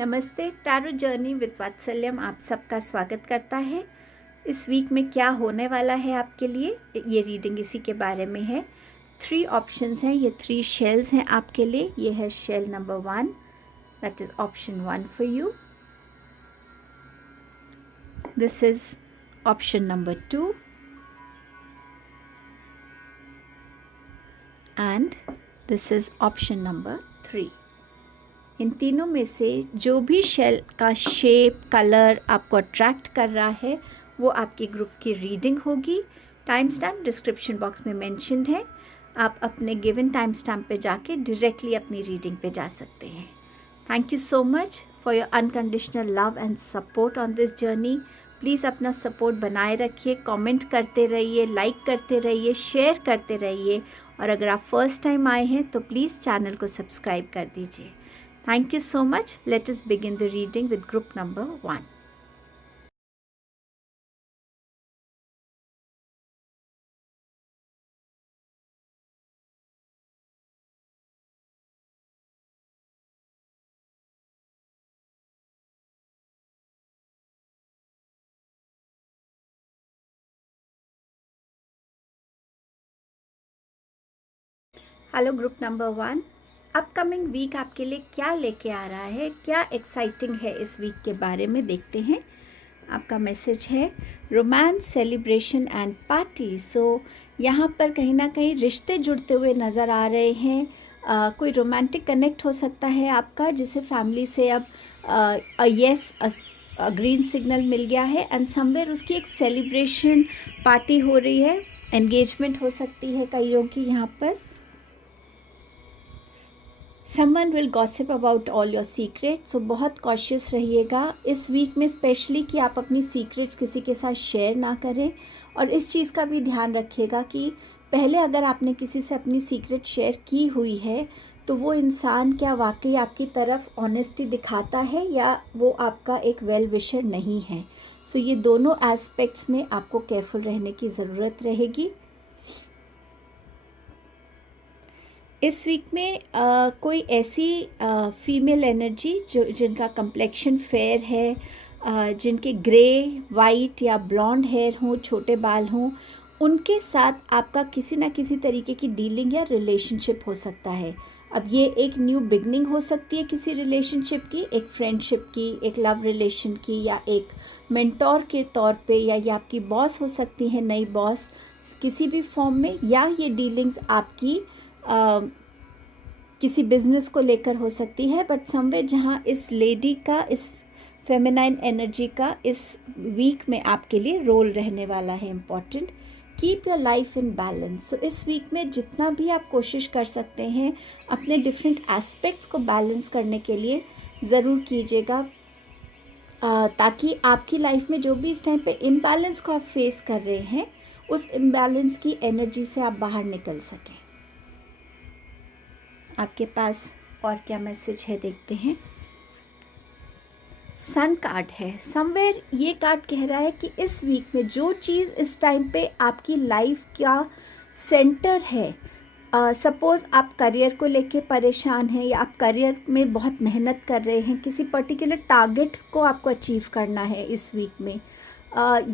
नमस्ते। Tarot journey with वात्सल्यम आप सबका स्वागत करता है। इस वीक में क्या होने वाला है आपके लिए, ये रीडिंग इसी के बारे में है। 3 ऑप्शंस हैं, ये 3 शेल्स हैं आपके लिए। ये है shell number 1, that is option 1 for you. This is option number 2 and this is option number 3। इन तीनों में से जो भी शेल का शेप, कलर आपको अट्रैक्ट कर रहा है वो आपके ग्रुप की रीडिंग होगी। टाइम स्टैम्प डिस्क्रिप्शन बॉक्स में मेंशन्ड है। आप अपने गिवन टाइम स्टैम्प पे जाके डायरेक्टली अपनी रीडिंग पे जा सकते हैं। Thank you so much for your unconditional love and support on this journey. Please अपना सपोर्ट बनाए रखिए, कमेंट करते रहिए, लाइक करते रहिए, शेयर करते रहिए। और अगर आप फर्स्ट टाइम आए हैं तो प्लीज़ चैनल को सब्सक्राइब कर दीजिए। Thank you so much. Let us begin the reading with group number 1. Hello group number 1। Upcoming week आपके लिए क्या लेके आ रहा है, क्या एक्साइटिंग है इस वीक के बारे में देखते हैं। आपका मैसेज है रोमांस, सेलिब्रेशन एंड पार्टी। सो यहाँ पर कहीं ना कहीं रिश्ते जुड़ते हुए नज़र आ रहे हैं। कोई रोमांटिक कनेक्ट हो सकता है आपका, जिसे फैमिली से अब यस ग्रीन सिग्नल मिल गया है एंड समवेयर उसकी एक सेलिब्रेशन पार्टी हो रही है। एंगेजमेंट हो सकती है कईयों की यहाँ पर। Someone will gossip about all your secret. So बहुत कॉशियस रहिएगा इस वीक में, स्पेशली कि आप अपनी सीक्रेट्स किसी के साथ शेयर ना करें। और इस चीज़ का भी ध्यान रखिएगा कि पहले अगर आपने किसी से अपनी सीक्रेट शेयर की हुई है तो वो इंसान क्या वाकई आपकी तरफ ऑनेस्टी दिखाता है या वो आपका एक वेल विशर नहीं है। सो ये दोनों एस्पेक्ट्स में आपको केयरफुल रहने की ज़रूरत रहेगी। इस वीक में कोई ऐसी फीमेल एनर्जी जिनका कम्प्लेक्शन फेयर है, जिनके ग्रे, वाइट या ब्लॉन्ड हेयर हों, छोटे बाल हों, उनके साथ आपका किसी ना किसी तरीके की डीलिंग या रिलेशनशिप हो सकता है। अब ये एक न्यू बिगनिंग हो सकती है किसी रिलेशनशिप की, एक फ्रेंडशिप की, एक लव रिलेशन की, या एक मेंटोर के तौर पे, या ये आपकी बॉस हो सकती है, नई बॉस किसी भी फॉर्म में, या ये डीलिंग्स आपकी किसी बिजनेस को लेकर हो सकती है। बट समवेयर जहाँ इस लेडी का, इस फेमिनाइन एनर्जी का इस वीक में आपके लिए रोल रहने वाला है important. Keep your life in balance. So इस वीक में जितना भी आप कोशिश कर सकते हैं अपने डिफरेंट एस्पेक्ट्स को बैलेंस करने के लिए ज़रूर कीजिएगा, ताकि आपकी लाइफ में जो भी इस टाइम पे इम्बैलेंस को आप फेस कर रहे हैं उस इम्बैलेंस की एनर्जी से आप बाहर निकल सकें। आपके पास और क्या मैसेज है देखते हैं। सन कार्ड है। समवेयर ये कार्ड कह रहा है कि इस वीक में जो चीज़ इस टाइम पे आपकी लाइफ का सेंटर है, सपोज़ आप करियर को लेके परेशान हैं या आप करियर में बहुत मेहनत कर रहे हैं, किसी पर्टिकुलर टारगेट को आपको अचीव करना है इस वीक में,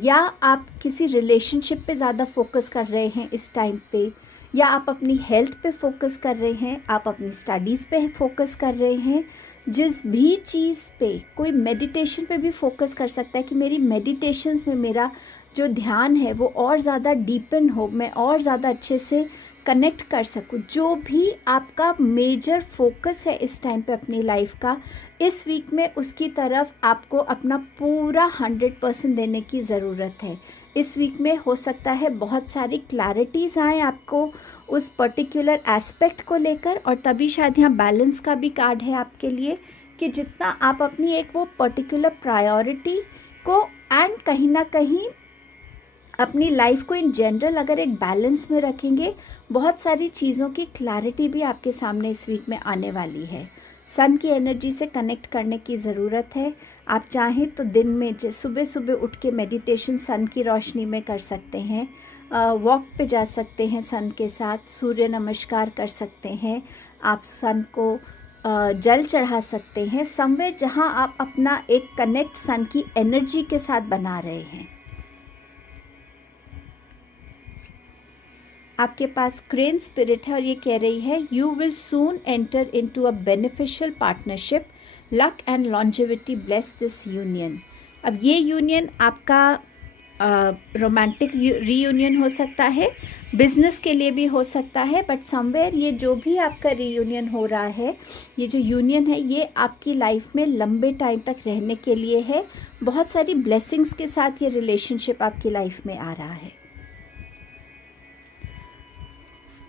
या आप किसी रिलेशनशिप पे ज़्यादा फोकस कर रहे हैं इस टाइम पे, या आप अपनी हेल्थ पे फोकस कर रहे हैं, आप अपनी स्टडीज़ पे फोकस कर रहे हैं। जिस भी चीज़ पे, कोई मेडिटेशन पे भी फोकस कर सकता है कि मेरी मेडिटेशंस में मेरा जो ध्यान है वो और ज़्यादा डीपन हो, मैं और ज़्यादा अच्छे से कनेक्ट कर सकूँ। जो भी आपका मेजर फोकस है इस टाइम पे अपनी लाइफ का, इस वीक में उसकी तरफ आपको अपना पूरा 100% देने की ज़रूरत है। इस वीक में हो सकता है बहुत सारी क्लैरिटीज़ आए आपको उस पर्टिकुलर एस्पेक्ट को लेकर, और तभी शायद यहाँ बैलेंस का भी कार्ड है आपके लिए कि जितना आप अपनी एक वो पर्टिकुलर प्रायोरिटी को एंड कहीं ना कहीं अपनी लाइफ को इन जनरल अगर एक बैलेंस में रखेंगे, बहुत सारी चीज़ों की क्लैरिटी भी आपके सामने इस वीक में आने वाली है। सन की एनर्जी से कनेक्ट करने की ज़रूरत है। आप चाहें तो दिन में सुबह सुबह उठ के मेडिटेशन सन की रोशनी में कर सकते हैं, वॉक पे जा सकते हैं सन के साथ, सूर्य नमस्कार कर सकते हैं। आप सन को जल चढ़ा सकते हैं समवेयर जहां आप अपना एक कनेक्ट सन की एनर्जी के साथ बना रहे हैं। आपके पास क्रेन स्पिरिट है और ये कह रही है you will soon enter into a beneficial partnership, luck and longevity bless this union. अब ये यूनियन आपका रोमांटिक रीयूनियन हो सकता है, बिजनेस के लिए भी हो सकता है, बट समवेयर ये जो भी आपका रीयूनियन हो रहा है, ये जो यूनियन है ये आपकी लाइफ में लंबे टाइम तक रहने के लिए है। बहुत सारी ब्लेसिंग्स के साथ ये रिलेशनशिप आपकी लाइफ में आ रहा है।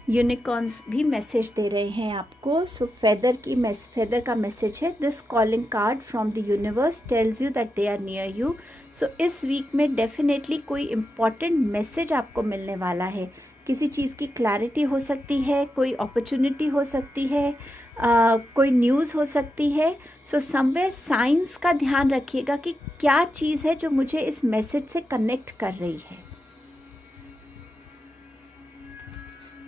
यूनिकॉर्न्स भी मैसेज दे रहे हैं आपको। सो फेदर का मैसेज है, this calling card from the universe tells you that they are near you. So इस वीक में डेफिनेटली कोई इम्पॉर्टेंट मैसेज आपको मिलने वाला है। किसी चीज़ की क्लैरिटी हो सकती है, कोई अपॉर्चुनिटी हो सकती है, कोई न्यूज़ हो सकती है। सो समवेयर साइंस का ध्यान रखिएगा कि क्या चीज़ है जो मुझे इस मैसेज से कनेक्ट कर रही है।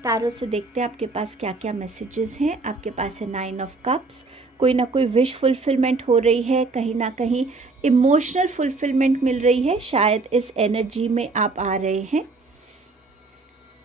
टैरो से देखते हैं आपके पास क्या क्या मैसेजेस हैं। आपके पास है 9 ऑफ कप्स, कोई ना कोई विश फुलफिलमेंट हो रही है, कहीं ना कहीं इमोशनल फुलफिलमेंट मिल रही है, शायद इस एनर्जी में आप आ रहे हैं।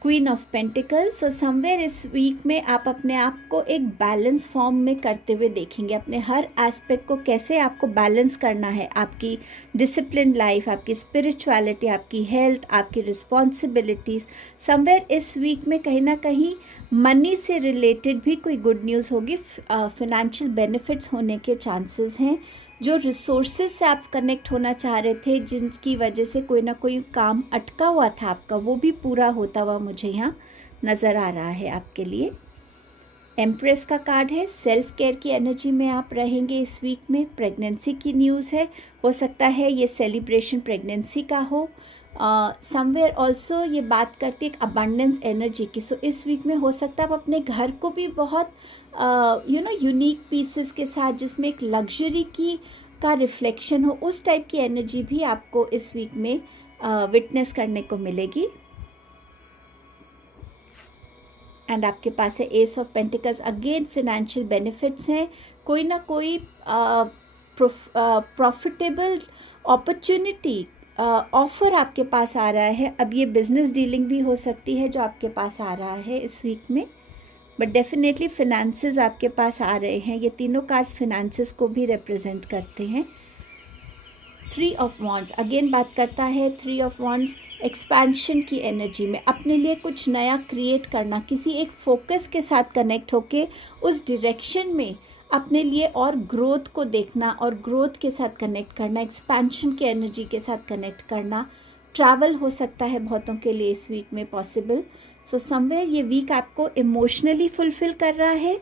Queen of pentacles, so somewhere इस वीक में आप अपने आप को एक बैलेंस फॉर्म में करते हुए देखेंगे। अपने हर एस्पेक्ट को कैसे आपको बैलेंस करना है, आपकी डिसिप्लिन लाइफ, आपकी स्पिरिचुअलिटी, आपकी हेल्थ, आपकी रिस्पॉन्सिबिलिटीज़। समवेयर इस वीक में कहीं ना कहीं मनी से रिलेटेड भी कोई गुड न्यूज़ होगी, फिनेंशियल बेनिफिट्स होने के चांसेस हैं। जो रिसोर्सेज से आप कनेक्ट होना चाह रहे थे, जिनकी वजह से कोई ना कोई काम अटका हुआ था आपका, वो भी पूरा होता हुआ मुझे यहाँ नज़र आ रहा है आपके लिए। एम्प्रेस का कार्ड है, सेल्फ केयर की एनर्जी में आप रहेंगे इस वीक में। प्रेगनेंसी की न्यूज़ है, हो सकता है ये सेलिब्रेशन प्रेगनेंसी का हो। समवेयर ऑल्सो ये बात करती है एक अबंडेंस एनर्जी की। सो इस वीक में हो सकता है आप अपने घर को भी बहुत यूनिक पीसेस के साथ, जिसमें एक लग्जरी की का रिफ्लेक्शन हो, उस टाइप की एनर्जी भी आपको इस वीक में विटनेस करने को मिलेगी। एंड आपके पास है S of pentacles, again financial benefits हैं, कोई ना कोई प्रॉफिटेबल अपॉर्चुनिटी ऑफ़र आपके पास आ रहा है। अब ये बिज़नेस डीलिंग भी हो सकती है जो आपके पास आ रहा है इस वीक में, बट डेफिनेटली फिनेंसेस आपके पास आ रहे हैं। ये तीनों कार्ड्स फिनेंसेस को भी रिप्रेजेंट करते हैं। 3 ऑफ वॉन्ड्स अगेन बात करता है, 3 ऑफ वॉन्ड्स एक्सपेंशन की एनर्जी में अपने लिए कुछ नया क्रिएट करना, किसी एक फोकस के साथ कनेक्ट होके उस डायरेक्शन में अपने लिए और ग्रोथ को देखना और ग्रोथ के साथ कनेक्ट करना, एक्सपेंशन की एनर्जी के साथ कनेक्ट करना। ट्रैवल हो सकता है बहुतों के लिए इस वीक में पॉसिबल। सो समवेयर ये वीक आपको इमोशनली फुलफ़िल कर रहा है,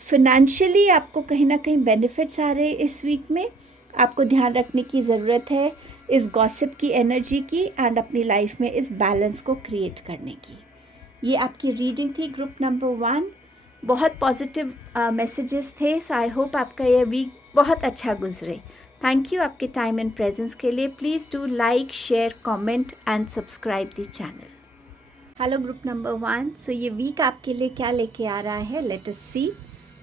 फिनेंशियली आपको कहीं ना कहीं बेनिफिट्स आ रहे हैं इस वीक में। आपको ध्यान रखने की ज़रूरत है इस गॉसिप की एनर्जी की एंड अपनी लाइफ में इस बैलेंस को क्रिएट करने की। ये आपकी रीडिंग थी ग्रुप नंबर 1। बहुत पॉजिटिव मैसेजेस थे। सो आई होप आपका ये वीक बहुत अच्छा गुजरे। थैंक यू आपके टाइम एंड प्रेजेंस के लिए। Please do like, share, comment and subscribe the channel. Hello group number 1। सो ये वीक आपके लिए क्या लेके आ रहा है, लेट अस सी।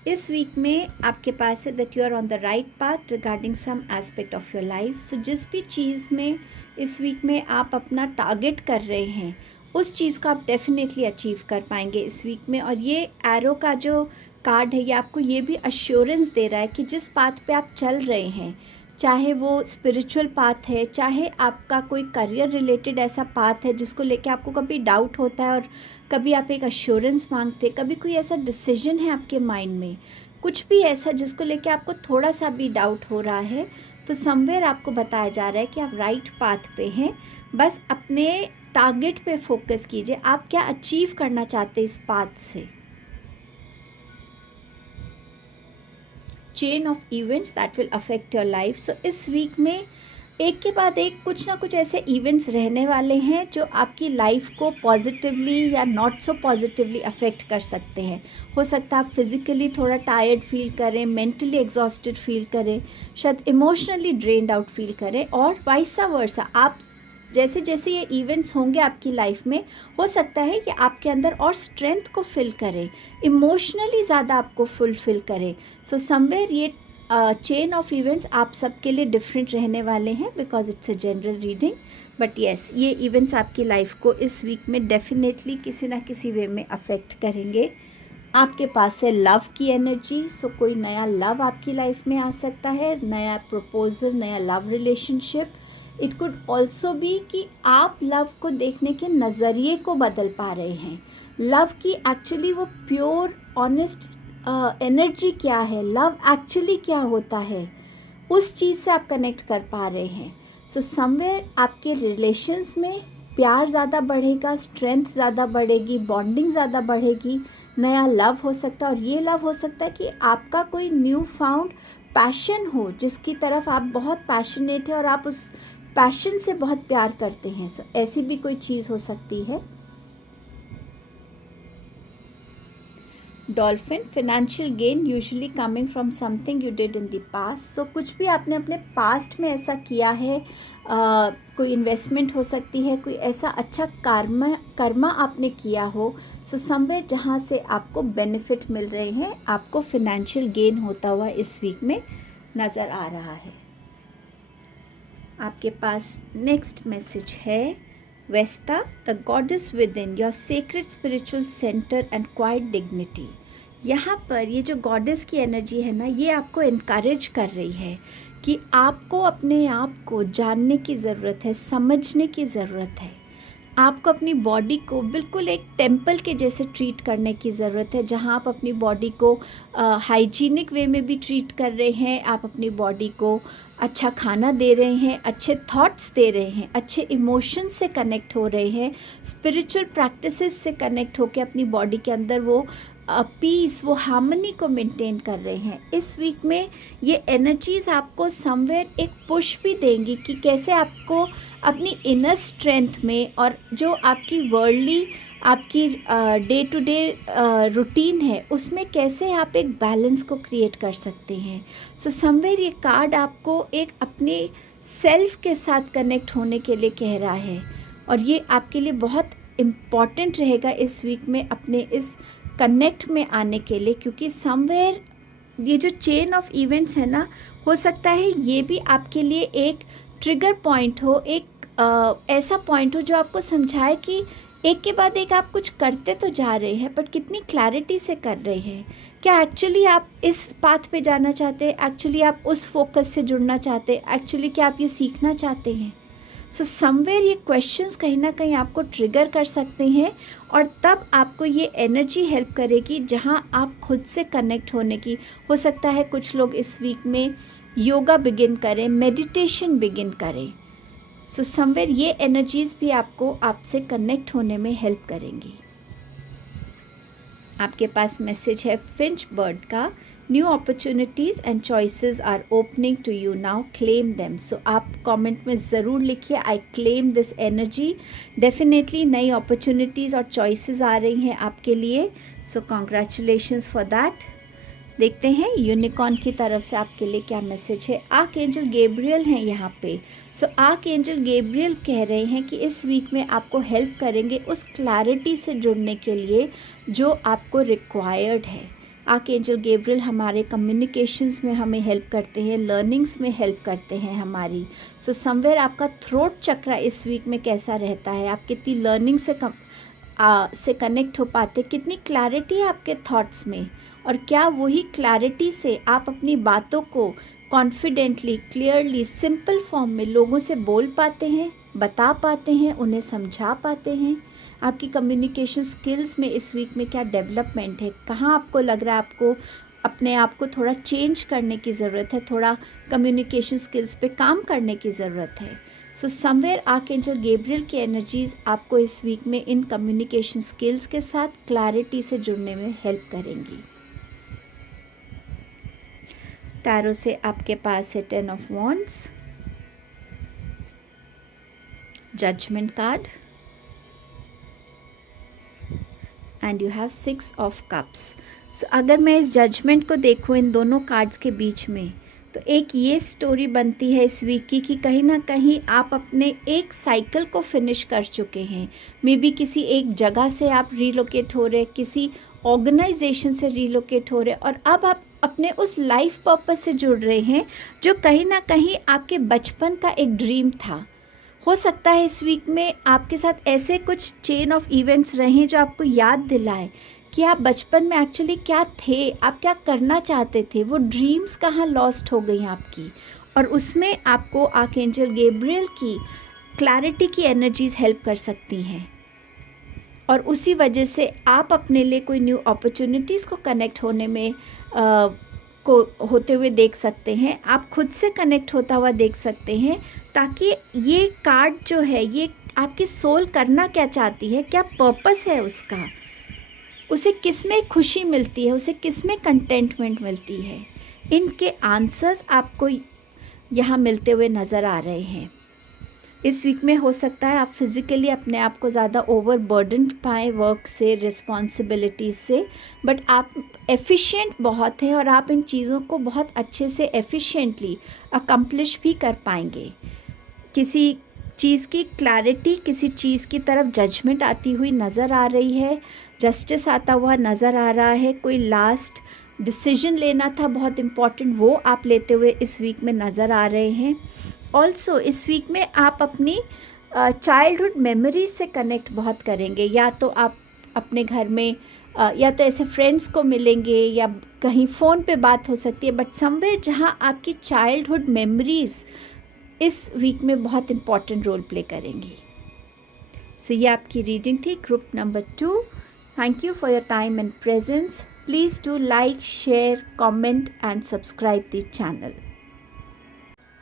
इस वीक में आपके पास है that you are on the right path regarding some aspect of your life. So जिस भी चीज़ में इस वीक में आप अपना टारगेट कर रहे हैं, उस चीज़ को आप डेफिनेटली अचीव कर पाएंगे इस वीक में। और ये एरो का जो कार्ड है, ये आपको ये भी अश्योरेंस दे रहा है कि जिस पाथ पे आप चल रहे हैं, चाहे वो स्पिरिचुअल पाथ है, चाहे आपका कोई करियर रिलेटेड ऐसा पाथ है जिसको लेके आपको कभी डाउट होता है और कभी आप एक अश्योरेंस मांगते, कभी कोई ऐसा डिसीजन है आपके माइंड में, कुछ भी ऐसा जिसको लेके आपको थोड़ा सा भी डाउट हो रहा है, तो समवेयर आपको बताया जा रहा है कि आप राइट पाथ पे हैं। बस अपने टारगेट पे फोकस कीजिए, आप क्या अचीव करना चाहते हैं इस पाथ से। Chain of events that will affect your life. So इस वीक में एक के बाद एक कुछ ना कुछ ऐसे इवेंट्स रहने वाले हैं जो आपकी लाइफ को पॉजिटिवली या नॉट सो पॉजिटिवली अफेक्ट कर सकते हैं। हो सकता है आप फिज़िकली थोड़ा टायर्ड फील करें, मेंटली एग्जॉस्टेड फील करें, शायद इमोशनली ड्रेन्ड आउट फील करें, और वाइसा वर्सा आप जैसे जैसे ये इवेंट्स होंगे आपकी लाइफ में, हो सकता है कि आपके अंदर और स्ट्रेंथ को फिल करें, इमोशनली ज़्यादा आपको फुलफिल करें. सो समवेयर ये चेन ऑफ इवेंट्स आप सबके लिए डिफरेंट रहने वाले हैं, because it's a general reading. But yes, ये इवेंट्स आपकी लाइफ को इस वीक में डेफिनेटली किसी ना किसी वे में अफेक्ट करेंगे. आपके पास है लव की एनर्जी. सो कोई नया लव आपकी लाइफ में आ सकता है, नया प्रपोजल, नया love relationship. It could also be कि आप लव को देखने के नज़रिए को बदल पा रहे हैं. लव की एक्चुअली वो प्योर ऑनेस्ट एनर्जी क्या है, लव एक्चुअली क्या होता है, उस चीज़ से आप कनेक्ट कर पा रहे हैं. सो समवेयर आपके रिलेशंस में प्यार ज़्यादा बढ़ेगा, स्ट्रेंथ ज़्यादा बढ़ेगी, बॉन्डिंग ज़्यादा बढ़ेगी, नया लव हो सकता है. और ये लव हो सकता है कि आपका कोई न्यू फाउंड पैशन हो, जिसकी तरफ आप बहुत पैशनेट है और आप उस पैशन से बहुत प्यार करते हैं. सो ऐसी भी कोई चीज़ हो सकती है. Dolphin, financial gain usually coming from something you did in the past. So कुछ भी आपने अपने पास्ट में ऐसा किया है, कोई इन्वेस्टमेंट हो सकती है, कोई ऐसा अच्छा कर्मा आपने किया हो. सो समवेयर जहाँ से आपको बेनिफिट मिल रहे हैं, आपको फिनेंशियल गेन होता हुआ इस वीक में नज़र आ रहा है. आपके पास नेक्स्ट मैसेज है Vesta, the goddess within your secret spiritual centre and quiet dignity. यहाँ पर ये जो गॉडेस की एनर्जी है ना, ये आपको इनकरेज कर रही है कि आपको अपने आप को जानने की ज़रूरत है, समझने की ज़रूरत है. आपको अपनी बॉडी को बिल्कुल एक टेम्पल के जैसे ट्रीट करने की ज़रूरत है, जहाँ आप अपनी बॉडी को हाइजीनिक वे में भी ट्रीट कर रहे हैं, आप अपनी बॉडी को अच्छा खाना दे रहे हैं, अच्छे थॉट्स दे रहे हैं, अच्छे इमोशन से कनेक्ट हो रहे हैं, स्पिरिचुअल प्रैक्टिसेस से कनेक्ट होकर अपनी बॉडी के अंदर वो पीस, वो हार्मनी को मेंटेन कर रहे हैं. इस वीक में ये एनर्जीज़ आपको समवेयर एक पुश भी देंगी कि कैसे आपको अपनी इनर स्ट्रेंथ में और जो आपकी वर्ल्डली आपकी डे टू डे रूटीन है, उसमें कैसे आप एक बैलेंस को क्रिएट कर सकते हैं. सो समवेयर ये कार्ड आपको एक अपने सेल्फ के साथ कनेक्ट होने के लिए कह रहा है, और ये आपके लिए बहुत इम्पॉर्टेंट रहेगा इस वीक में अपने इस कनेक्ट में आने के लिए. क्योंकि समवेयर ये जो चेन ऑफ इवेंट्स है ना, हो सकता है ये भी आपके लिए एक ट्रिगर पॉइंट हो, एक ऐसा पॉइंट हो जो आपको समझाए कि एक के बाद एक आप कुछ करते तो जा रहे हैं, बट कितनी क्लैरिटी से कर रहे हैं. क्या एक्चुअली आप इस पाथ पे जाना चाहते हैं, एक्चुअली आप उस फोकस से जुड़ना चाहते हैं, एक्चुअली क्या आप ये सीखना चाहते हैं. सो समवेयर ये क्वेश्चंस कहीं ना कहीं आपको ट्रिगर कर सकते हैं, और तब आपको ये एनर्जी हेल्प करेगी जहां आप खुद से कनेक्ट होने की. हो सकता है कुछ लोग इस वीक में योगा बिगिन करें, मेडिटेशन बिगिन करें. सो समवेयर ये एनर्जीज़ भी आपको आपसे कनेक्ट होने में हेल्प करेंगी. आपके पास मैसेज है फिंच बर्ड का, new opportunities and choices are opening to you now, claim them. So आप कमेंट में ज़रूर लिखिए, I claim this energy. Definitely नई अपॉर्चुनिटीज़ और चॉइसेस आ रही हैं आपके लिए. So congratulations for that. देखते हैं यूनिकॉर्न की तरफ से आपके लिए क्या मैसेज है. आर्क एंजल गैब्रियल हैं यहाँ पे. सो आर्क एंजल गैब्रियल कह रहे हैं कि इस वीक में आपको हेल्प करेंगे उस क्लैरिटी से जुड़ने के लिए जो आपको रिक्वायर्ड है. आर्क एंजल गैब्रियल हमारे कम्युनिकेशंस में हमें हेल्प करते हैं, लर्निंग्स में हेल्प करते हैं हमारी. सो समवेयर आपका थ्रोट चक्रा इस वीक में कैसा रहता है, आप कितनी लर्निंग से कनेक्ट हो पाते, कितनी क्लैरिटी है आपके थॉट्स में, और क्या वही क्लैरिटी से आप अपनी बातों को कॉन्फिडेंटली, क्लियरली, सिंपल फॉर्म में लोगों से बोल पाते हैं, बता पाते हैं, उन्हें समझा पाते हैं. आपकी कम्युनिकेशन स्किल्स में इस वीक में क्या डेवलपमेंट है, कहाँ आपको लग रहा है आपको अपने आप को थोड़ा चेंज करने की ज़रूरत है, थोड़ा कम्युनिकेशन स्किल्स पे काम करने की ज़रूरत है. सो समवेयर आर्कएंजल गैब्रियल की एनर्जीज़ आपको इस वीक में इन कम्युनिकेशन स्किल्स के साथ क्लैरिटी से जुड़ने में हेल्प करेंगी. टैरो से आपके पास है 10 of wands, judgment card, and you have 6 of cups. So अगर मैं इस जजमेंट को देखूँ इन दोनों कार्ड्स के बीच में, तो एक ये स्टोरी बनती है इस वीक की कि कहीं ना कहीं आप अपने एक साइकिल को फिनिश कर चुके हैं। मे बी किसी एक जगह से आप रीलोकेट हो रहे, किसी ऑर्गेनाइजेशन से रीलोकेट हो रहे, और अब आप अपने उस लाइफ पर्पस से जुड़ रहे हैं जो कहीं ना कहीं आपके बचपन का एक ड्रीम था। हो सकता है इस वीक में आपके साथ ऐसे कुछ चेन ऑफ इवेंट्स रहे जो आपको याद दिलाए कि आप बचपन में एक्चुअली क्या थे, आप क्या करना चाहते थे, वो ड्रीम्स कहाँ लॉस्ट हो गई आपकी। और उसमें आपको आर्कएंजल गैब्रियल की क्लैरिटी की एनर्जीज हेल्प कर सकती हैं, और उसी वजह से आप अपने लिए कोई न्यू अपॉर्चुनिटीज़ को कनेक्ट होने में को होते हुए देख सकते हैं। आप खुद से कनेक्ट होता हुआ देख सकते हैं, ताकि ये कार्ड जो है ये आपकी सोल करना क्या चाहती है, क्या पर्पस है उसका, उसे किस में खुशी मिलती है, उसे किस में कंटेंटमेंट मिलती है, इनके आंसर्स आपको यहाँ मिलते हुए नज़र आ रहे हैं। इस वीक में हो सकता है आप फिज़िकली अपने आप को ज़्यादा ओवरबर्डन्ड पाएँ वर्क से, रिस्पॉन्सिबिलिटीज़ से, बट आप एफिशिएंट बहुत हैं और आप इन चीज़ों को बहुत अच्छे से एफिशिएंटली अकम्प्लिश भी कर पाएंगे। किसी चीज़ की क्लैरिटी, किसी चीज़ की तरफ जजमेंट आती हुई नज़र आ रही है, जस्टिस आता हुआ नज़र आ रहा है, कोई लास्ट डिसीजन लेना था बहुत इम्पॉर्टेंट, वो आप लेते हुए इस वीक में नज़र आ रहे हैं। ऑल्सो इस वीक में आप अपनी चाइल्डहुड मेमोरीज से कनेक्ट बहुत करेंगे। या तो आप अपने घर में या तो ऐसे फ्रेंड्स को मिलेंगे, या कहीं फ़ोन पे बात हो सकती है, बट समवेयर जहाँ आपकी चाइल्डहुड मेमोरीज़ इस वीक में बहुत इम्पॉर्टेंट रोल प्ले करेंगी। सो ये आपकी रीडिंग थी group number 2। Thank you for your time and presence. Please do like, share, comment and subscribe the channel.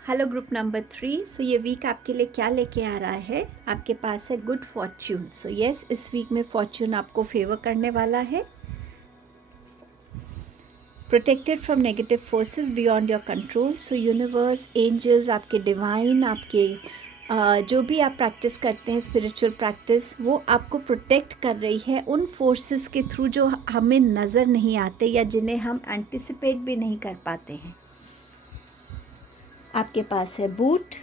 Hello group number 3। सो ये वीक आपके लिए क्या लेके आ रहा है? आपके पास है गुड फॉर्च्यून। सो यस, इस वीक में फॉर्च्यून आपको फेवर करने वाला है। Protected from negative forces beyond your control. So universe, angels, आपके डिवाइन, आपके जो भी आप प्रैक्टिस करते हैं स्पिरिचुअल प्रैक्टिस, वो आपको प्रोटेक्ट कर रही है उन फोर्सेस के थ्रू जो हमें नज़र नहीं आते या जिन्हें हम एंटिसिपेट भी नहीं कर पाते हैं। आपके पास है boot.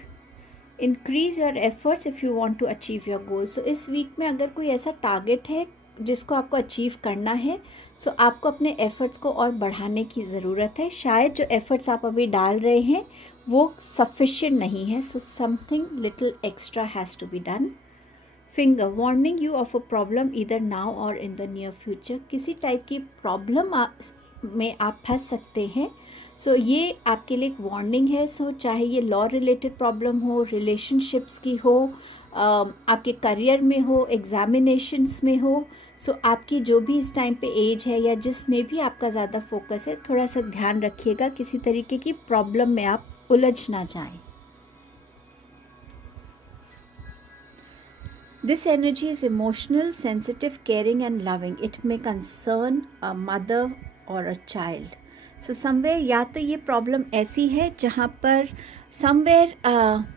Increase your efforts if you want to achieve your goal. So इस वीक में अगर कोई ऐसा टारगेट है जिसको आपको अचीव करना है, सो आपको अपने एफ़र्ट्स को और बढ़ाने की ज़रूरत है। शायद जो एफ़र्ट्स आप अभी डाल रहे हैं वो सफिशिएंट नहीं है, so something little extra has to be done. Finger, warning you of a problem either now or in the near future. किसी टाइप की प्रॉब्लम में आप फंस सकते हैं। सो ये आपके लिए एक वार्निंग है। सो चाहे ये लॉ रिलेटेड प्रॉब्लम हो, रिलेशनशिप्स की हो, आपके करियर में हो, एग्जामिनेशंस में हो, सो आपकी जो भी इस टाइम पे एज है या जिसमें भी आपका ज़्यादा फोकस है, थोड़ा सा ध्यान रखिएगा किसी तरीके की प्रॉब्लम में आप उलझ ना जाएं। This energy is emotional, sensitive, caring and loving. It may concern a mother or a child. So somewhere या तो ये प्रॉब्लम ऐसी है जहाँ पर समवेयर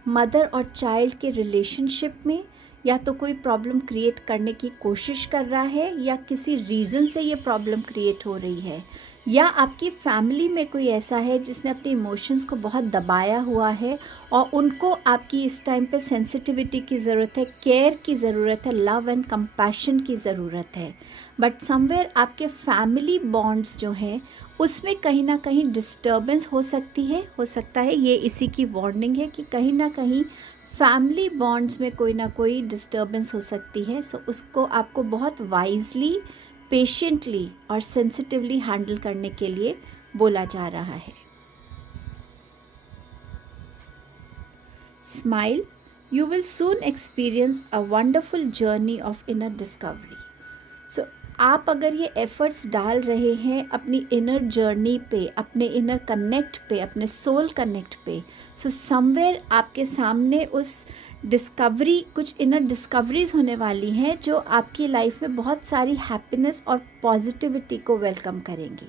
मदर और चाइल्ड के रिलेशनशिप में या तो कोई प्रॉब्लम क्रिएट करने की कोशिश कर रहा है, या किसी रीज़न से ये प्रॉब्लम क्रिएट हो रही है, या आपकी फैमिली में कोई ऐसा है जिसने अपने इमोशंस को बहुत दबाया हुआ है और उनको आपकी इस टाइम पे सेंसिटिविटी की ज़रूरत है, केयर की ज़रूरत है, लव एंड कंपैशन की ज़रूरत है। बट समवेयर आपके फैमिली बॉन्ड्स जो हैं उसमें कहीं ना कहीं डिस्टर्बेंस हो सकती है। हो सकता है ये इसी की वार्निंग है कि कहीं ना कहीं फैमिली बॉन्ड्स में कोई ना कोई डिस्टर्बेंस हो सकती है। सो उसको आपको बहुत वाइजली, पेशेंटली और सेंसिटिवली हैंडल करने के लिए बोला जा रहा है। Smile, you will soon experience a wonderful journey of inner discovery. So आप अगर ये एफ़र्ट्स डाल रहे हैं अपनी इनर जर्नी पे, अपने इनर कनेक्ट पे, अपने सोल कनेक्ट पे, सो समवेयर आपके सामने उस डिस्कवरी, कुछ इनर डिस्कवरीज होने वाली हैं जो आपकी लाइफ में बहुत सारी हैप्पीनेस और पॉजिटिविटी को वेलकम करेंगी।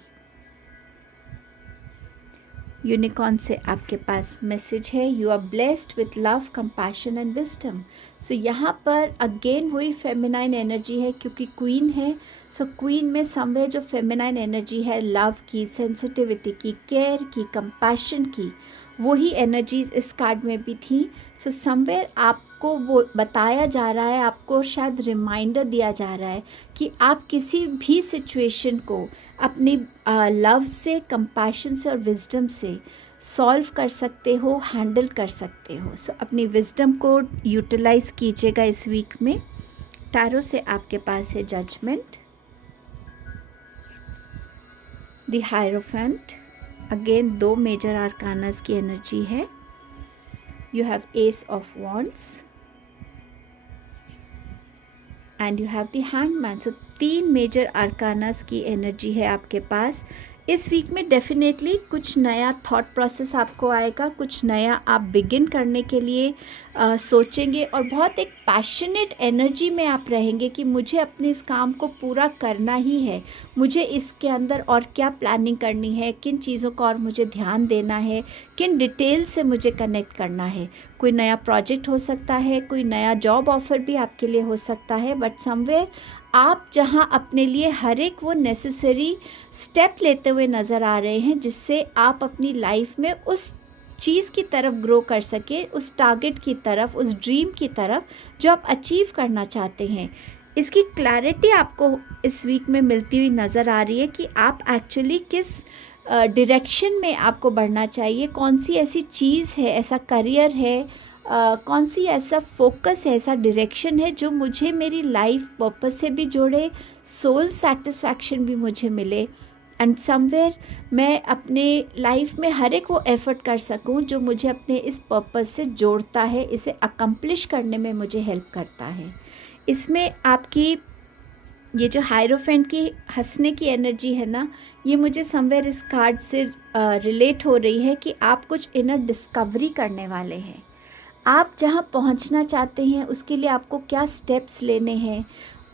यूनिकॉर्न से आपके पास मैसेज है, you are blessed with love, compassion and wisdom. So यहाँ पर अगेन वही फेमिनाइन एनर्जी है, क्योंकि क्वीन है। सो क्वीन में समवेयर जो फेमिनाइन एनर्जी है, लव की, सेंसिटिविटी की, केयर की, कंपैशन की, वही एनर्जीज इस कार्ड में भी थी। सो समवेयर आपको वो बताया जा रहा है, आपको शायद रिमाइंडर दिया जा रहा है कि आप किसी भी सिचुएशन को अपनी लव से, कंपैशन से और विजडम से सॉल्व कर सकते हो, हैंडल कर सकते हो। सो अपनी विजडम को यूटिलाइज कीजिएगा इस वीक में। टैरो से आपके पास है judgment, the hierophant, again 2 major arcanas की एनर्जी है। You have ace of wands and you have the hangman. So 3 major arcanas की एनर्जी है आपके पास। इस वीक में डेफिनेटली कुछ नया थॉट प्रोसेस आपको आएगा, कुछ नया आप बिगिन करने के लिए सोचेंगे और बहुत एक पैशनेट एनर्जी में आप रहेंगे कि मुझे अपने इस काम को पूरा करना ही है, मुझे इसके अंदर और क्या प्लानिंग करनी है, किन चीज़ों का और मुझे ध्यान देना है, किन डिटेल से मुझे कनेक्ट करना है। कोई नया प्रोजेक्ट हो सकता है, कोई नया जॉब ऑफ़र भी आपके लिए हो सकता है, बट समवेयर आप जहाँ अपने लिए हर एक वो नेसेसरी स्टेप लेते हुए नज़र आ रहे हैं, जिससे आप अपनी लाइफ में उस चीज़ की तरफ ग्रो कर सके, उस टारगेट की तरफ, उस ड्रीम की तरफ जो आप अचीव करना चाहते हैं। इसकी क्लैरिटी आपको इस वीक में मिलती हुई नज़र आ रही है कि आप एक्चुअली किस डायरेक्शन में आपको बढ़ना चाहिए, कौन सी ऐसी चीज़ है, ऐसा करियर है, कौन सी ऐसा फोकस है, ऐसा डायरेक्शन है जो मुझे मेरी लाइफ पर्पस से भी जोड़े, सोल सेटिस्फैक्शन भी मुझे मिले, एंड समवेयर मैं अपने लाइफ में हर एक वो एफ़र्ट कर सकूं जो मुझे अपने इस पर्पस से जोड़ता है, इसे अकम्प्लिश करने में मुझे हेल्प करता है। इसमें आपकी ये जो हायरोफेंट की हंसने की एनर्जी है ना, ये मुझे समवेयर इस कार्ड से रिलेट हो रही है कि आप कुछ इनर डिस्कवरी करने वाले हैं। आप जहाँ पहुँचना चाहते हैं उसके लिए आपको क्या स्टेप्स लेने हैं,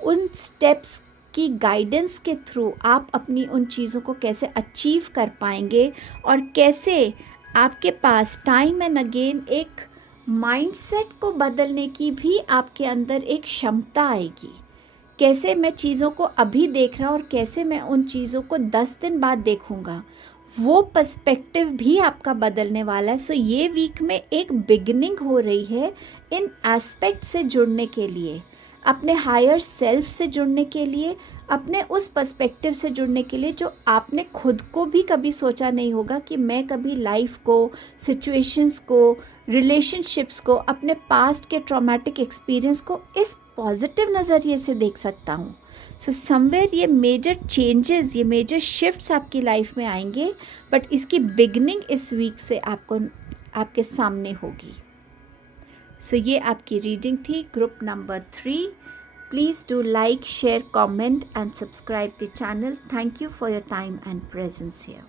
उन स्टेप्स की गाइडेंस के थ्रू आप अपनी उन चीज़ों को कैसे अचीव कर पाएंगे, और कैसे आपके पास टाइम एंड अगेन एक माइंडसेट को बदलने की भी आपके अंदर एक क्षमता आएगी। कैसे मैं चीज़ों को अभी देख रहा और कैसे मैं उन चीज़ों को 10 दिन बाद देखूँगा, वो पर्सपेक्टिव भी आपका बदलने वाला है। सो ये वीक में एक बिगिनिंग हो रही है इन एस्पेक्ट से जुड़ने के लिए, अपने हायर सेल्फ से जुड़ने के लिए, अपने उस पर्सपेक्टिव से जुड़ने के लिए जो आपने खुद को भी कभी सोचा नहीं होगा कि मैं कभी लाइफ को, सिचुएशंस को, रिलेशनशिप्स को, अपने पास्ट के ट्रॉमेटिक एक्सपीरियंस को इस पॉजिटिव नज़रिए से देख सकता हूँ। सो समवेयर ये मेजर चेंजेस, ये मेजर शिफ्ट्स आपकी लाइफ में आएंगे, बट इसकी बिगनिंग इस वीक से आपको आपके सामने होगी। सो ये आपकी रीडिंग थी group number 3। Please do like, share, comment and subscribe the channel. Thank you for your time and presence here.